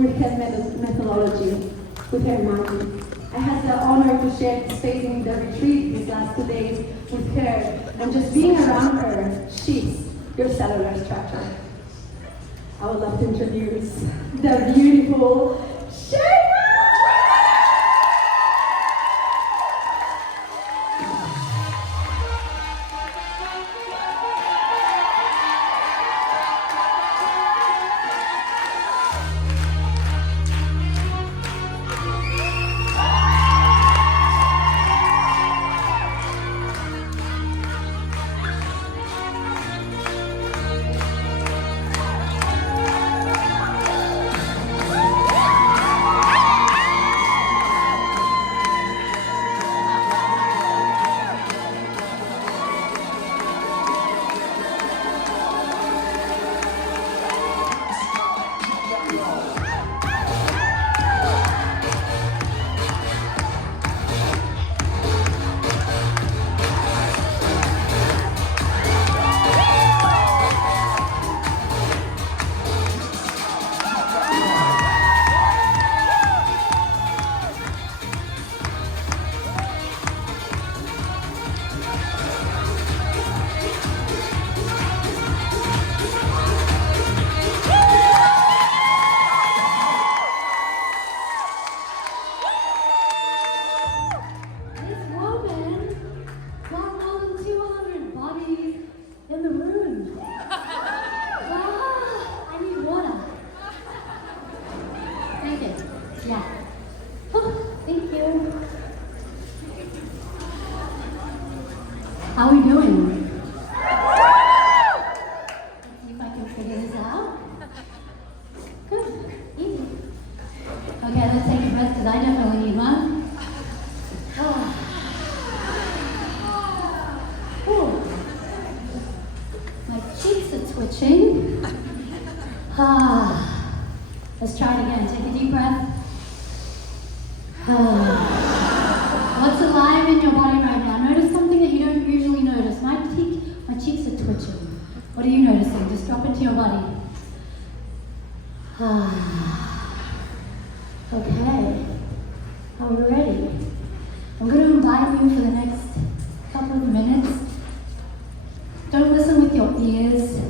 with her methodology, with her magic. I had the honor to share the space in the retreat these last 2 days with her, and just being around her shifts your cellular structure. I would love to introduce the beautiful Shayna! In the room. I need water. Thank you. Yeah. Oh, thank you. How are we doing? Let's see if I can figure this out. Good. Easy. Okay, let's take a breath because I definitely need one. Cheeks are twitching. Let's try it again. Take a deep breath. What's alive in your body right now? Notice something that you don't usually notice. My cheeks are twitching. What are you noticing? Just drop into your body. Okay. Are we ready? I'm going to invite you for the next couple of minutes. Don't listen with your ears.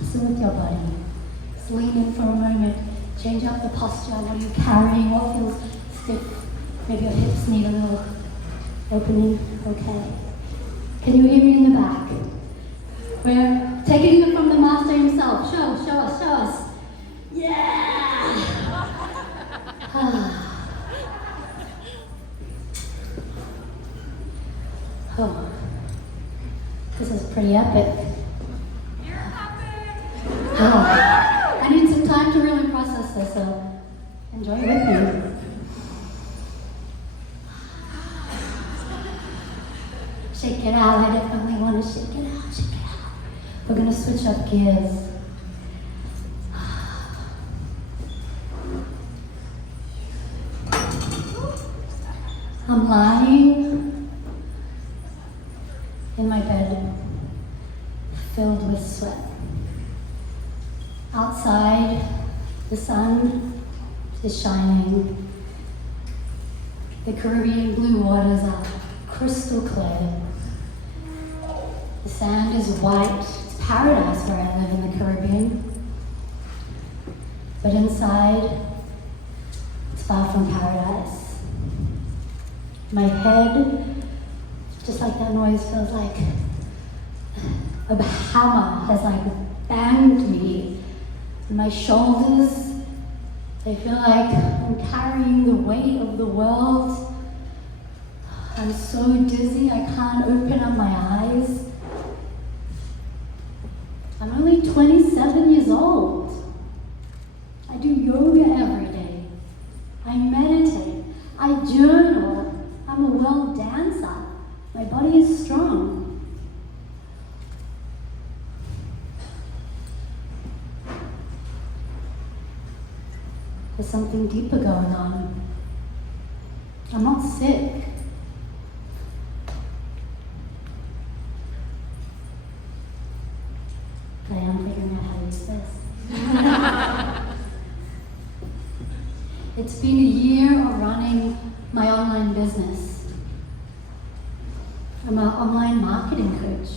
Listen with your body. Just lean in for a moment. Change up the posture. What are you carrying? What feels stiff? Maybe your hips need a little opening. Okay. Can you hear me in the back? We're taking it from the master himself. Show us. Yeah! Oh. This is pretty epic. You're epic! Oh. I need some time to really process this, so enjoy it with me. Shake it out. I definitely want to shake it out. We're going to switch up gears. I'm lying in my bed, filled with sweat. Outside, the sun is shining. The Caribbean blue waters are crystal clear. The sand is white. It's paradise where I live in the Caribbean. But inside, it's far from paradise. My head, just like that noise, feels like a hammer has banged me. And my shoulders, they feel like I'm carrying the weight of the world. I'm so dizzy, I can't open up my eyes. I'm only 27 years old. I do yoga every day. I meditate. I journal. I'm a world dancer. My body is strong. There's something deeper going on. I'm not sick. I am figuring out how to use this. It's been a year of running my online business. I'm an online marketing coach.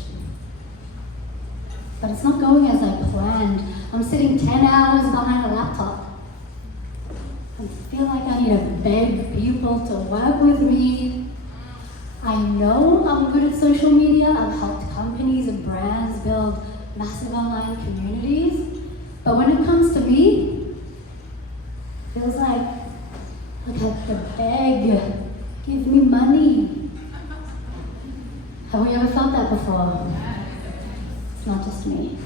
But it's not going as I planned. I'm sitting 10 hours behind a laptop. I feel like I need to beg people to work with me. I know I'm good at social media. I've helped companies and brands build massive online communities. But when it comes to me, it feels like I have to beg. Give me money. Have we ever felt that before? It's not just me.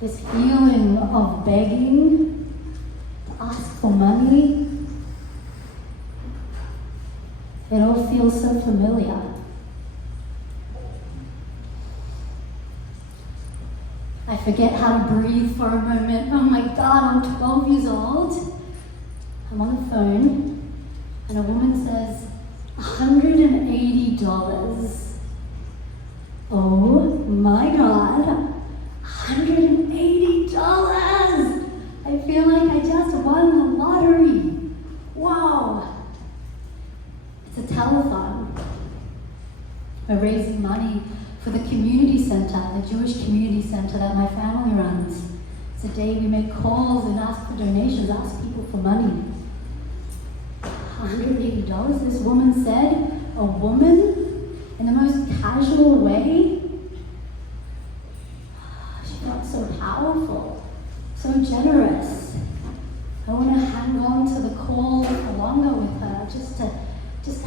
This feeling of begging, to ask for money, it all feels so familiar. I forget how to breathe for a moment. Oh my God, I'm 12 years old. I'm on the phone, and a woman says, $180. Oh my God, $180! I feel like I just won the lottery. Wow. It's a telethon. We're raising money for the community center, the Jewish community center that my family runs. It's a day we make calls and ask for donations, ask people for money. $180, this woman said, a woman, in the most casual way. She felt so powerful, so generous. I want to hang on to the call for longer with her, just to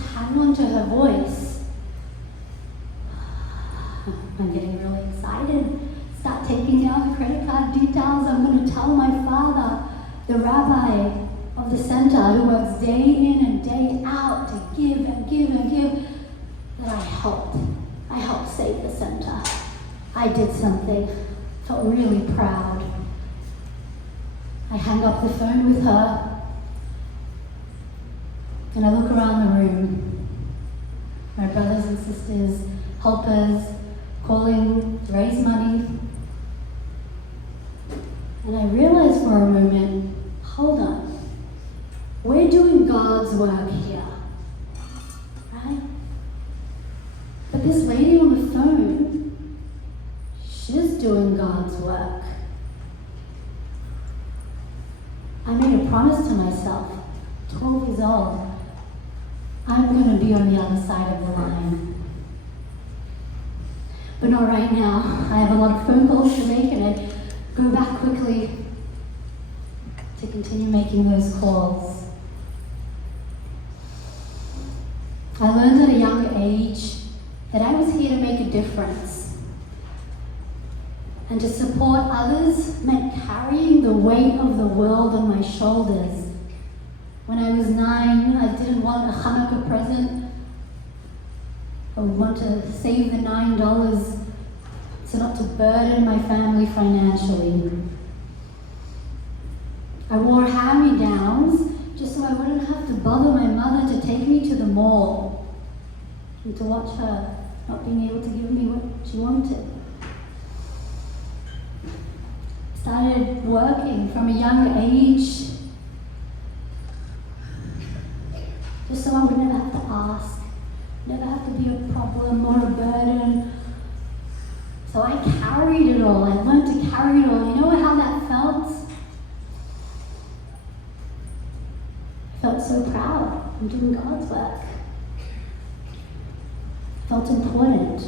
hang on to her voice. I'm getting really excited. Start taking down the credit card details. I'm going to tell my father, the rabbi of the center who works day in and day out to give and give and give, that I helped save the center. I did something, felt really proud. I hang up the phone with her, and I look around the room. My brothers and sisters, helpers, calling to raise money. And I realized for a moment, hold on, we're doing God's work here, right? But this lady on the phone, she's doing God's work. I made a promise to myself, 12 years old, I'm going to be on the other side of the line. But not right now. I have a lot of phone calls to make, and I go back quickly to continue making those calls. I learned at a young age that I was here to make a difference. And to support others meant carrying the weight of the world on my shoulders. When I was 9, I didn't want a Hanukkah present. I would want to save the $9 so not to burden my family financially. I wore hand-me-downs just so I wouldn't have to bother my mother to take me to the mall and to watch her not being able to give me what she wanted. Started working from a young age just so I would never have to ask, never have to be a problem or a burden. So I carried it all. I learned to carry it all. You know how that felt? I felt so proud. I'm doing God's work. I felt important.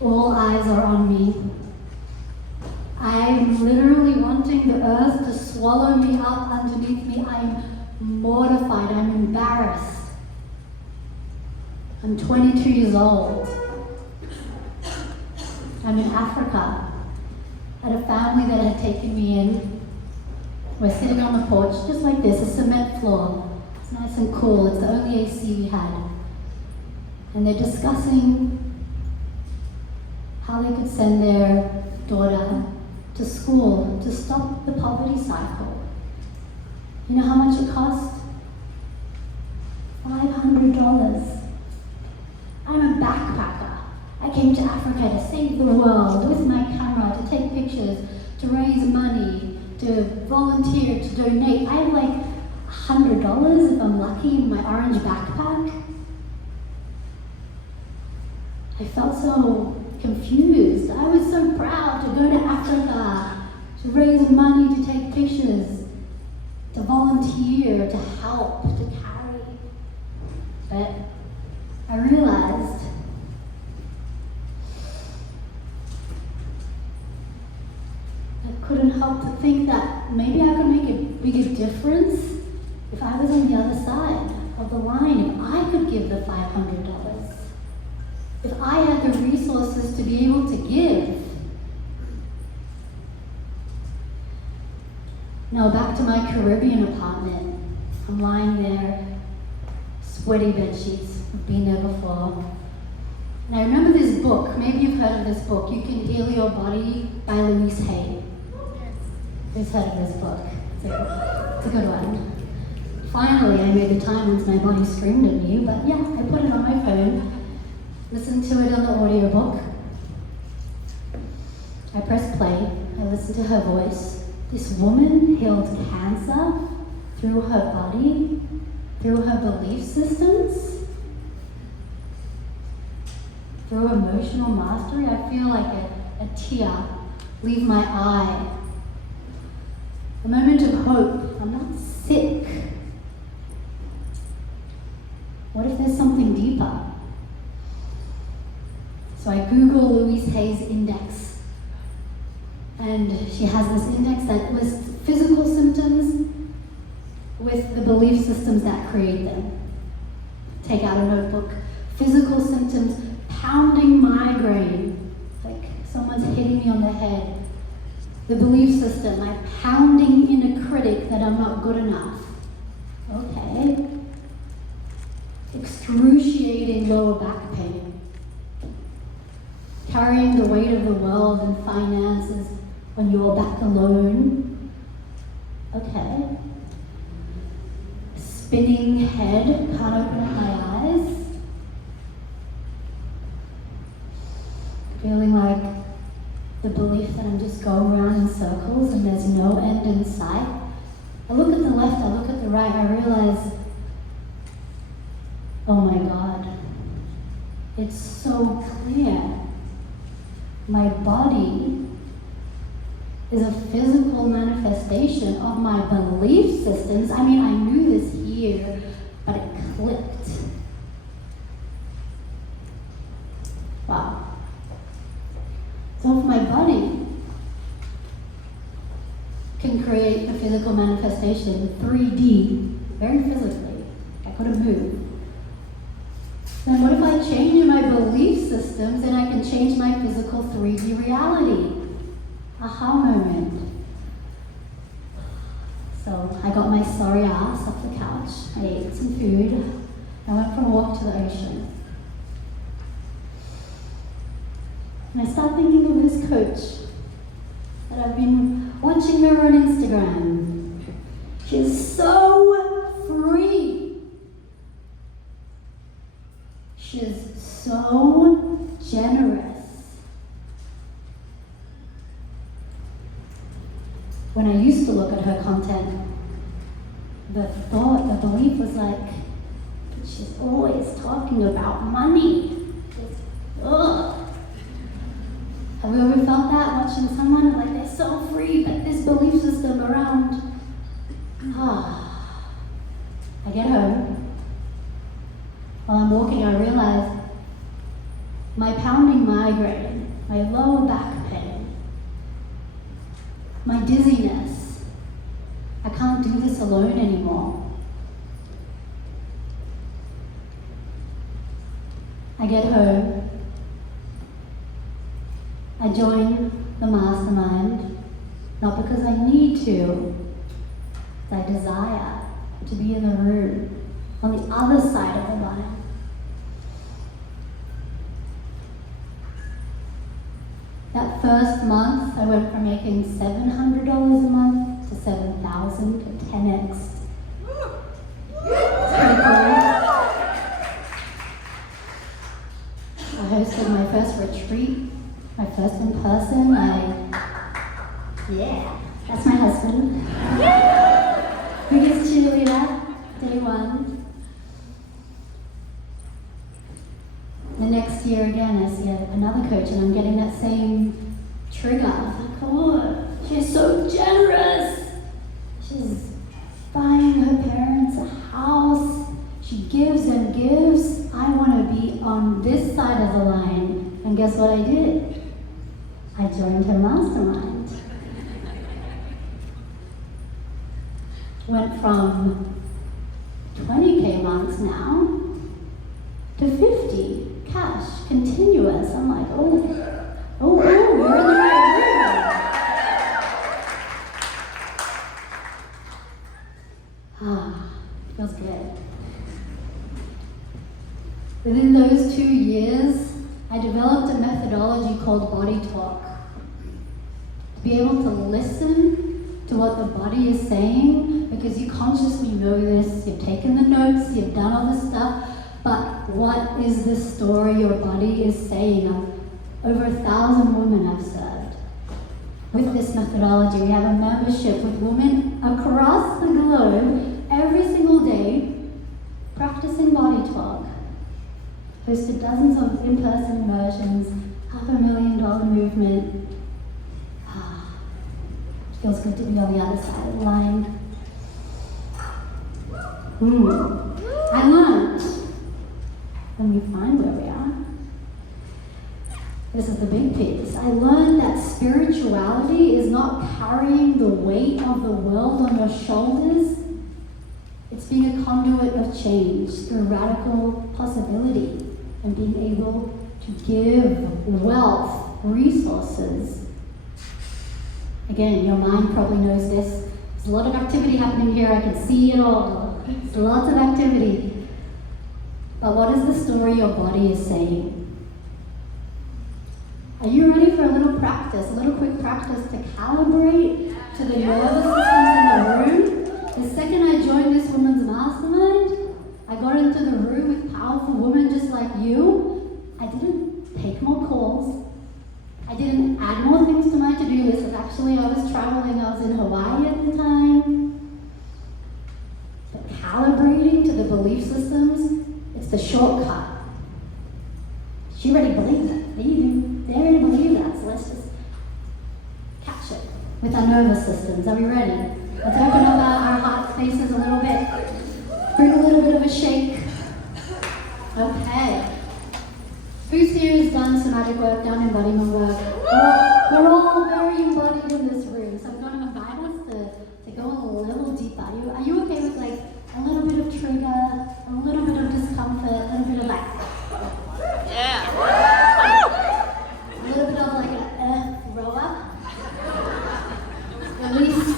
All eyes are on me. I'm literally wanting the earth to swallow me up underneath me. I'm mortified. I'm embarrassed. I'm 22 years old. I'm in Africa. I had a family that had taken me in. We're sitting on the porch, just like this, a cement floor. It's nice and cool. It's the only AC we had. And they're discussing how they could send their daughter to school to stop the poverty cycle. You know how much it cost? $500. I'm a backpacker. I came to Africa to save the world with my camera, to take pictures, to raise money, to volunteer, to donate. I have like $100 if I'm lucky in my orange backpack. I felt so confused. I was so proud to go to Africa, to raise money, to take pictures, to volunteer, to help, to carry. But I realized I couldn't help to think that maybe I could make a bigger difference if I was on the other side of the line, if I could give the $500, if I had the resources to be able to give. Now back to my Caribbean apartment. I'm lying there, sweaty bed sheets. I've been there before. And I remember this book. Maybe you've heard of this book. You Can Heal Your Body by Louise Hay. Who's heard of this book? It's a good one. Finally, I made the time once my body screamed at me, but yeah, I put it on my phone, listened to it on the audiobook. I pressed play, I listened to her voice. This woman healed cancer through her body, through her belief systems, through emotional mastery. I feel like a tear leave my eye. A moment of hope. I'm not sick. What if there's something deeper? So I Google Louise Hay's index. And she has this index that lists physical symptoms with the belief systems that create them. Take out a notebook. Physical symptoms, pounding migraine, like someone's hitting me on the head. The belief system, like pounding in a critic that I'm not good enough. Okay. Excruciating lower back pain. Carrying the weight of the world and finances on your back alone. Okay. Spinning head, can't open up my eyes. Feeling like the belief that I'm just going around in circles and there's no end in sight. I look at the left, I look at the right, I realize, oh my God, it's so clear. My body is a physical manifestation of my belief systems. I mean, I knew this here, but it clicked. Wow. So if my body can create a physical manifestation, 3D, very physically, I couldn't move, then what if I change my belief systems and I can change my physical 3D reality? Aha moment. So I got my sorry ass off the couch, I ate some food, I went for a walk to the ocean. And I start thinking of this coach that I've been watching her on Instagram. She's so free. She's so generous. When I used to look at her content, the thought, the belief was like, she's always talking about money. Ugh. Have you ever felt that, watching someone like they're so free, but this belief system around? I get home. While I'm walking, I realize my pounding migraine, my lower back pain, my dizziness, I can't do this alone anymore. I get home. I join the mastermind, not because I need to, but I desire to be in the room, on the other side of the line. That first month, I went from making $700 a month to $7,000, to 10x. It's pretty cool. I hosted my first retreat, my first in person. That's my husband. Biggest cheerleader, day one. The next year again, I see another coach and I'm getting that same trigger. I was like, oh, she's so generous. She's buying her parents a house. She gives and gives. I want to be on this side of the line. And guess what I did? I joined her mastermind. Went from 20K months now to 50 cash, continuous. I'm like, oh, you're in the right room. Feels good. Within those 2 years, I developed a methodology called body talk. To be able to listen to what the body is saying, because you consciously know this, you've taken the notes, you've done all this stuff, but what is the story your body is saying? Over 1,000 women I've served. With this methodology, we have a membership with women across the globe every single day, practicing body talk. Hosted dozens of in-person immersions, $500,000 movement. Feels good to be on the other side of the line. I learned, when we find where we are, this is the big piece. I learned that spirituality is not carrying the weight of the world on your shoulders. It's being a conduit of change through radical possibility and being able to give wealth, resources. Again, your mind probably knows this. There's a lot of activity happening here. I can see it all. There's lots of activity. But what is the story your body is saying? Are you ready for a little practice, a little quick practice to calibrate to the nervous systems in the room? The second I joined this woman's mastermind, I got into the room with powerful women just like you. I didn't take more calls. I didn't add more things to my to-do list. Actually, I was traveling. I was in Hawaii at the time. But calibrating to the belief systems, it's the shortcut. She already believes it. They already believe that. So let's just catch it with our nervous systems. Are we ready? Let's open up our heart spaces a little bit. Bring a little bit of a shake. Okay. Who's here has done somatic work, done embodiment work? We're all very embodied in this room, so I'm going to invite us to go a little deeper. Are you okay with like a little bit of trigger, a little bit of discomfort, a little bit of like... Yeah. A little bit of like a roll up? Release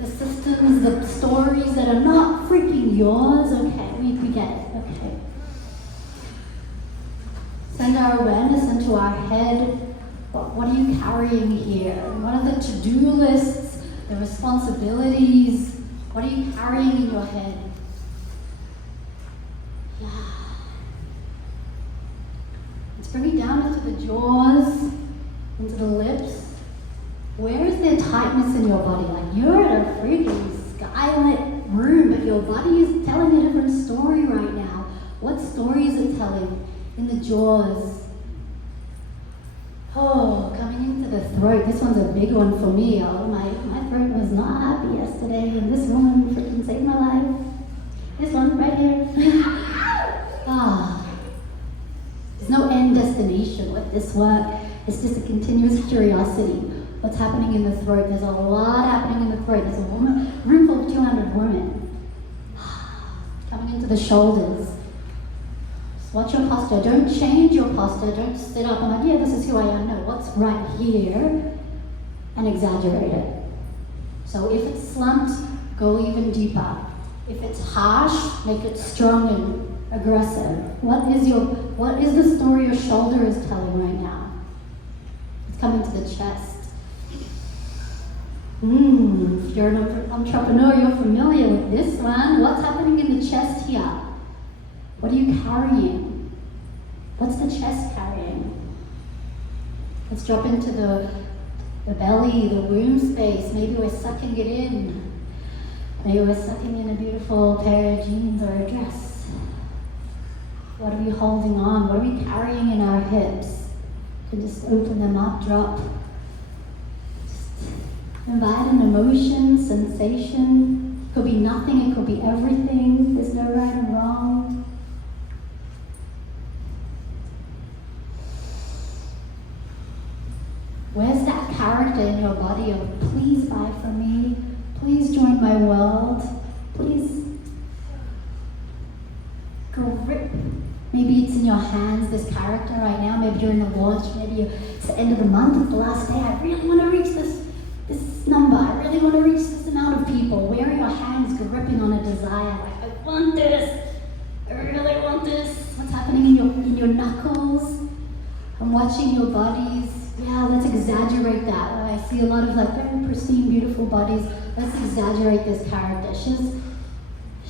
the systems, the stories that are not freaking yours. Okay, we get it. Okay. Send our awareness into our head. What are you carrying here? What are the to-do lists, the responsibilities? What are you carrying in your head? Yeah. Let's bring it down into the jaws, into the lips. Where is there tightness in your body? Like you're at a freaking skylit room, but your body is telling a different story right now. What story is it telling? In the jaws. Oh, coming into the throat. This one's a big one for me. Oh, my throat was not happy yesterday, and this woman freaking saved my life. This one right here. There's no end destination with this work. It's just a continuous curiosity. What's happening in the throat? There's a lot happening in the throat. There's a room full of 200 women. Coming into the shoulders. Watch your posture. Don't change your posture. Don't sit up and like, yeah, this is who I am. No, what's right here and exaggerate it. So if it's slumped, go even deeper. If it's harsh, make it strong and aggressive. What is the story your shoulder is telling right now? It's coming to the chest. If you're an entrepreneur, you're familiar with this one. What's happening in the chest here? What are you carrying? What's the chest carrying? Let's drop into the belly, the womb space. Maybe we're sucking it in. Maybe we're sucking in a beautiful pair of jeans or a dress. What are we holding on? What are we carrying in our hips? You can just open them up, drop. Just invite an emotion, sensation. It could be nothing, it could be everything. There's no right and wrong. Where's that character in your body of please buy from me, please join my world, please grip. Maybe it's in your hands, this character right now. Maybe you're in the launch, maybe it's the end of the month, it's the last day. I really want to reach this number. I really want to reach this amount of people. Where are your hands gripping on a desire? Like, I want this. I really want this. What's happening in your knuckles? I'm watching your bodies. Yeah, let's exaggerate that. I see a lot of like very pristine, beautiful bodies. Let's exaggerate this character.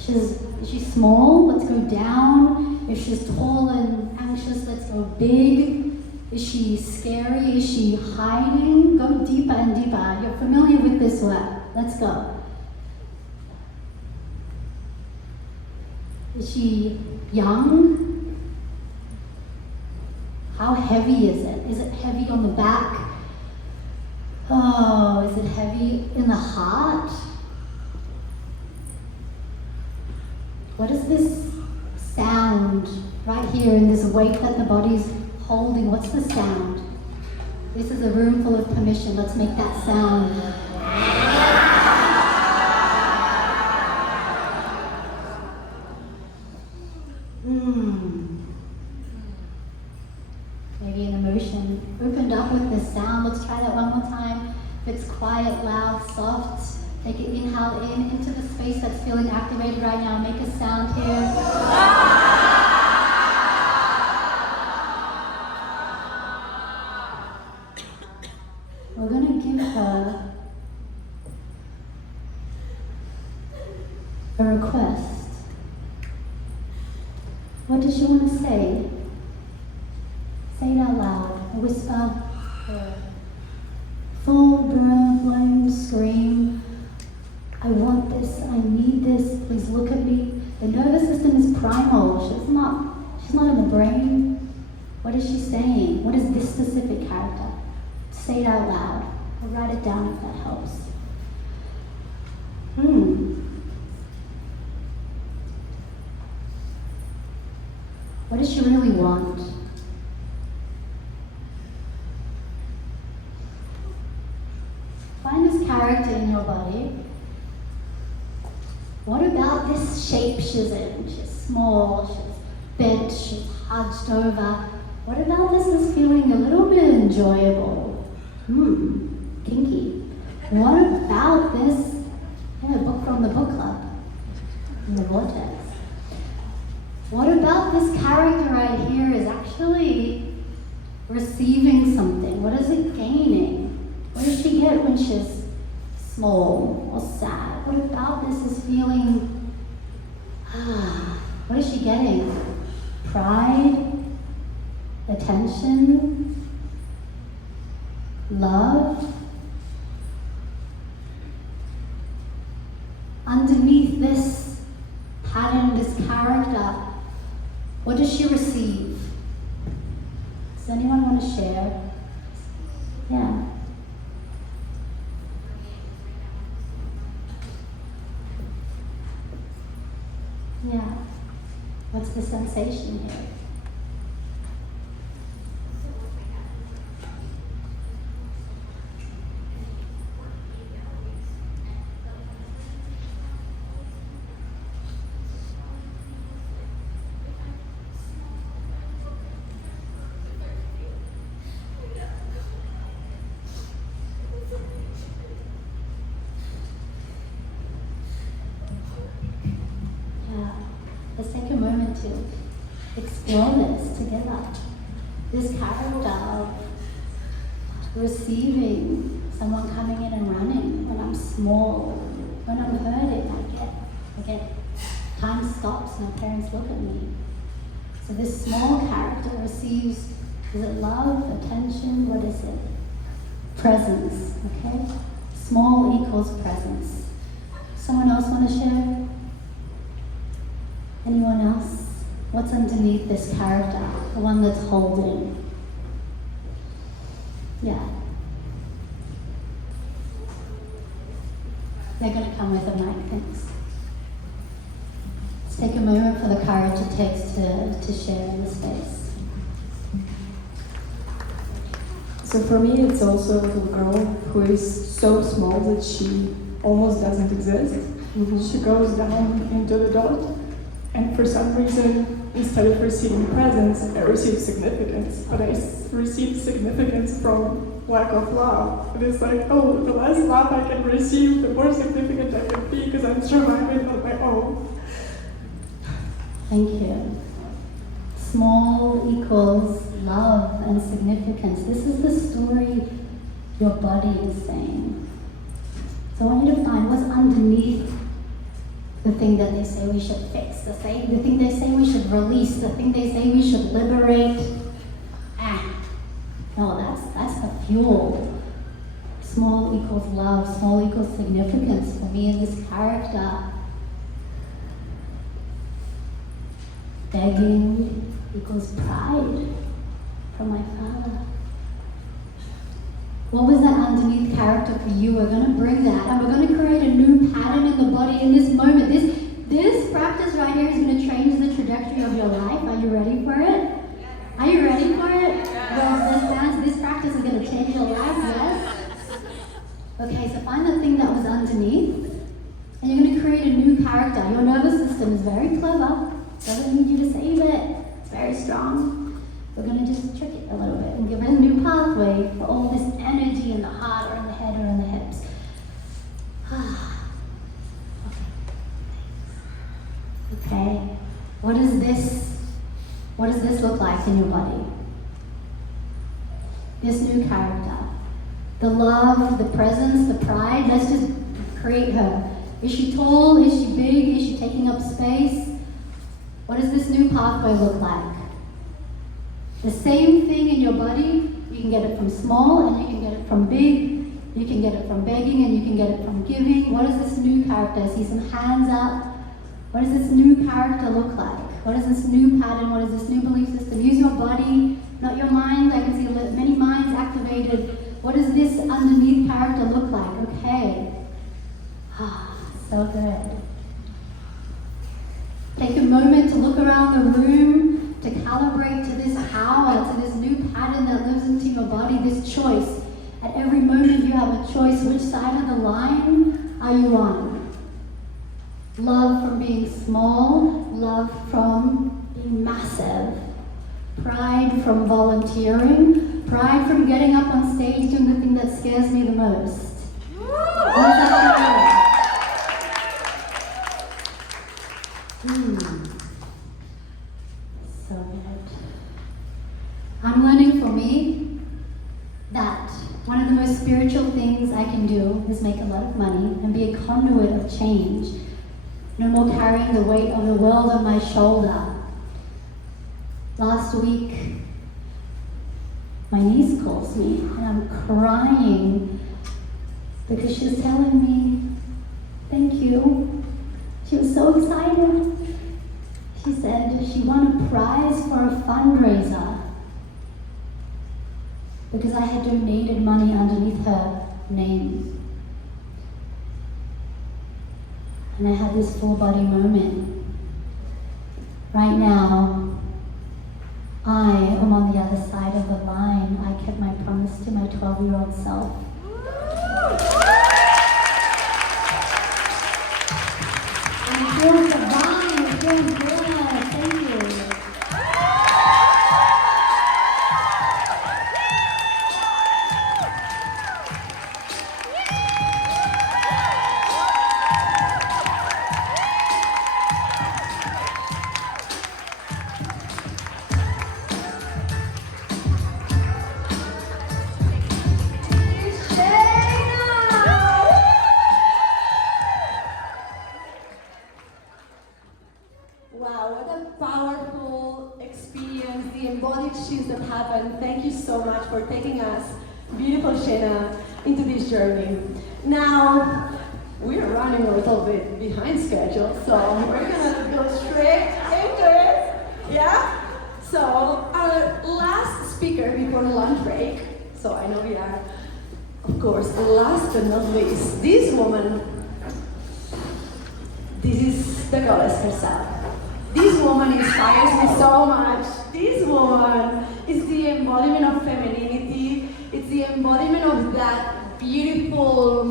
She's small, let's go down. If she's tall and anxious, let's go big. Is she scary? Is she hiding? Go deeper and deeper. You're familiar with this work. Let's go. Is she young? How heavy is it? Is it heavy on the back? Oh, is it heavy in the heart? What is this sound right here in this weight that the body's holding? What's the sound? This is a room full of permission. Let's make that sound. Maybe an emotion opened up with this sound. Let's try that one more time. If it's quiet, loud, soft, take an inhale in into the space that's feeling activated right now. Make a sound here. We're going to give her a request. What does she want to say? Say it out loud. A whisper, a full blown scream. I want this, I need this, please look at me. The nervous system is primal. She's not in the brain. What is she saying? What is this specific character? Say it out loud. Or write it down if that helps. What does she really want? Find this character in your body. What about this shape she's in? She's small, she's bent, she's hunched over. What about this is feeling a little bit enjoyable? Kinky. What about this? Yeah, book from the book club. In the vortex. What about this character right here is actually receiving something? What is it gaining? What does she get when she's small or sad? What about this is feeling, what is she getting? Pride? Attention? Love? Underneath this pattern, this character, what does she receive? Does anyone want to share? Yeah. Yeah. What's the sensation here? Let's take a moment to explore this together. This character of receiving someone coming in and running when I'm small, when I'm hurting, I get time stops, my parents look at me. So this small character receives, is it love, attention, what is it? Presence, okay? Small equals presence. Someone else want to share? Anyone else? What's underneath this character? The one that's holding. Yeah. They're going to come with a mic, thanks. Let's take a moment for the courage it takes to share in the space. So for me, it's also a little girl who is so small that she almost doesn't exist. She goes down into the dot, and for some reason, instead of receiving presence, I receive significance. But I receive significance from lack of love. It is like, oh, the less love I can receive, the more significant I can be because I'm surviving on my own. Thank you. Small equals love and significance. This is the story your body is saying. So I want you to find what's underneath the thing that they say we should fix, the thing they say we should release, the thing they say we should liberate. No, that's the fuel. Small equals love, small equals significance for me in this character. Begging equals pride from my father. What was that underneath character for you? We're going to bring that and we're going to create a new pattern in the body in this moment. This practice right here is going to change the trajectory of your life. Are you ready for it? Are you ready for it? Well, this practice is going to change your life, yes? Okay, so find the thing that was underneath and you're going to create a new character. Your nervous system is very clever. Doesn't need you to save it. It's very strong. We're going to just trick it a little bit and give it a new pathway for all this energy in the heart or in the head or in the hips. Okay. What does this look like in your body? This new character. The love, the presence, the pride. Let's just create her. Is she tall? Is she big? Is she taking up space? What does this new pathway look like? The same thing in your body, you can get it from small and you can get it from big, you can get it from begging and you can get it from giving. What is this new character? I see some hands up. What does this new character look like? What is this new pattern? What is this new belief system? Use your body, not your mind. I can see many minds activated. What does this underneath character look like? Okay. So good. Take a moment to look around the room, to calibrate to this power, to this new pattern that lives into your body, this choice. At every moment you have a choice. Which side of the line are you on? Love from being small, love from being massive. Pride from volunteering, pride from getting up on stage doing the thing that scares me the most. What does that feel like? So good. I'm learning for me that one of the most spiritual things I can do is make a lot of money and be a conduit of change. No more carrying the weight of the world on my shoulder. Last week, my niece calls me and I'm crying because she was telling me, thank you. She was so excited. She said she won a prize for a fundraiser because I had donated money underneath her name. And I had this full body moment. Right now, I am on the other side of the line. I kept my promise to my 12-year-old self. And it feels divine, it feels good. Thank you. you so much for taking us, beautiful Shena, into this journey. Now, we're running a little bit behind schedule, so we're gonna go straight into it. Yeah? So, our last speaker before the lunch break, so I know we are, of course, last but not least, this woman, this is the goddess herself. This woman inspires me so much. This woman is the embodiment of femininity. It's the embodiment of that beautiful